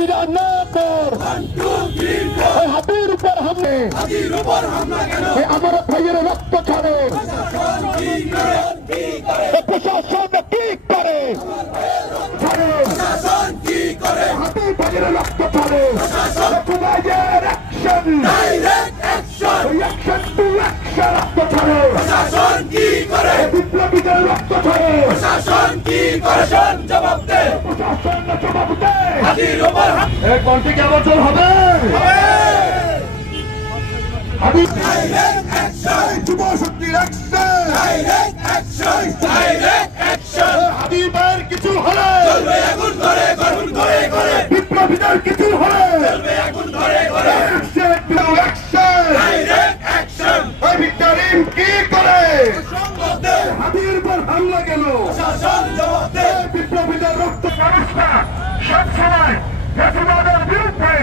বিরাট না কর হাতির উপর হামলে আমার ভাইয়ের রক্ত ছাড়ে প্রশাসন কি করে হাতির ভাইয়ের রক্ত ছাড়ে বিপ্লবীদের রক্ত ছাড়ে কণ্ঠে কি আবার জল হবে যুব শক্তির হাবিবের কিছু হলে বিপ্লবীদের কিছু হলে কি করে হাতির উপর হামলা গেল বিপ্লবীদের রক্ত সবসময় বিরুদ্ধে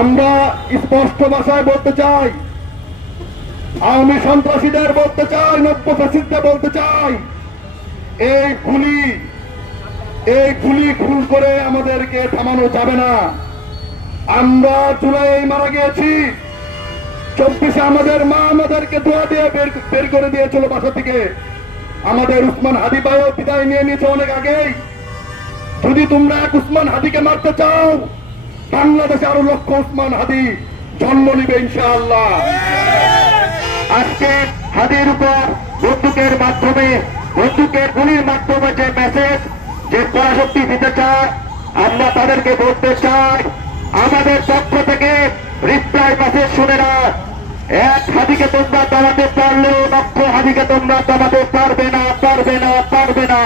আমরা স্পষ্ট ভাষায় বলতে চাই, আওয়ামী সন্ত্রাসীদের বলতে চাই, নব্য ফ্যাসিস্টদের বলতে চাই, এই গুলি খুন করে আমাদেরকে থামানো যাবে না। আমরা জুলাই মারা গিয়েছি, 24-এ আমাদের মা আমাদেরকে দোয়া দিয়ে বের করে দিয়েছিল বাসা থেকে। আমাদের উসমান হাদি ভাইও বিদায় নিয়ে নিয়েছে অনেক আগেই। যদি তোমরা এক উসমান হাদিকে মারতে চাও, বাংলাদেশে আরো লক্ষ উসমান হাদি জন্ম নিবে ইনশাআল্লাহ। আজকে হাদির উপর বন্দুকের গুলির মাধ্যমে যে মেসেজ, যে পরাশক্তি দিতে চায়, আমরা তাদেরকে বলতে চাই, আমাদের পক্ষ থেকে রিপ্লাই মেসেজ শুনে না। এক হাদিকে তোমরা দাঁড়াতে পারলেও লক্ষ হাদিকে তোমরা দাঁড়াতে পারবে না।